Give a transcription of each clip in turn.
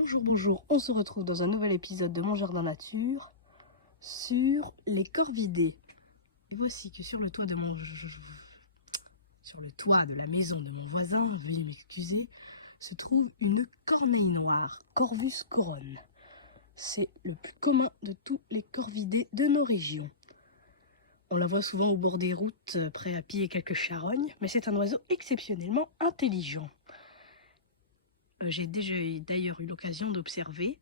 Bonjour, bonjour, on se retrouve dans un nouvel épisode de Mon Jardin Nature sur les corvidés. Et voici que sur le toit de la maison de mon voisin, veuillez m'excuser, se trouve une corneille noire, Corvus coron. C'est le plus commun de tous les corvidés de nos régions. On la voit souvent au bord des routes, prêt à piller quelques charognes, mais c'est un oiseau exceptionnellement intelligent. J'ai déjà d'ailleurs eu l'occasion d'observer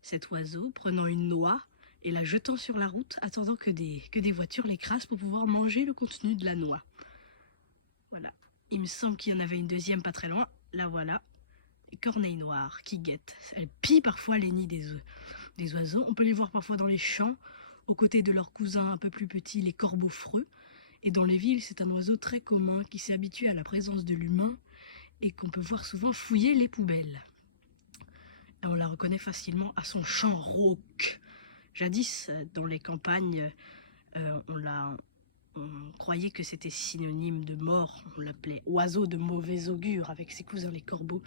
cet oiseau prenant une noix et la jetant sur la route, attendant que des voitures l'écrasent pour pouvoir manger le contenu de la noix. Voilà. Il me semble qu'il y en avait une deuxième pas très loin. La voilà. Les corneilles noires qui guettent. Elles pillent parfois les nids des oiseaux. On peut les voir parfois dans les champs, aux côtés de leurs cousins un peu plus petits, les corbeaux freux. Et dans les villes, c'est un oiseau très commun qui s'est habitué à la présence de l'humain et qu'on peut voir souvent fouiller les poubelles. Et on la reconnaît facilement à son chant rauque. Jadis, dans les campagnes, on croyait que c'était synonyme de mort. On l'appelait oiseau de mauvais augure avec ses cousins les corbeaux,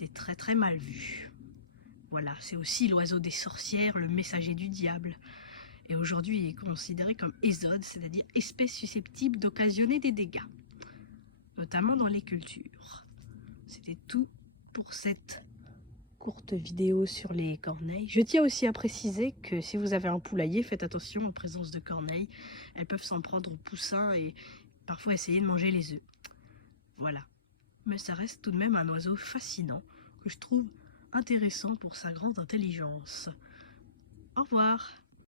des très très mal vus. Voilà, c'est aussi l'oiseau des sorcières, le messager du diable. Et aujourd'hui, il est considéré comme ésode, c'est-à-dire espèce susceptible d'occasionner des dégâts, notamment dans les cultures. C'était tout pour cette courte vidéo sur les corneilles. Je tiens aussi à préciser que si vous avez un poulailler, faites attention aux présences de corneilles. Elles peuvent s'en prendre aux poussins et parfois essayer de manger les œufs. Voilà. Mais ça reste tout de même un oiseau fascinant que je trouve intéressant pour sa grande intelligence. Au revoir.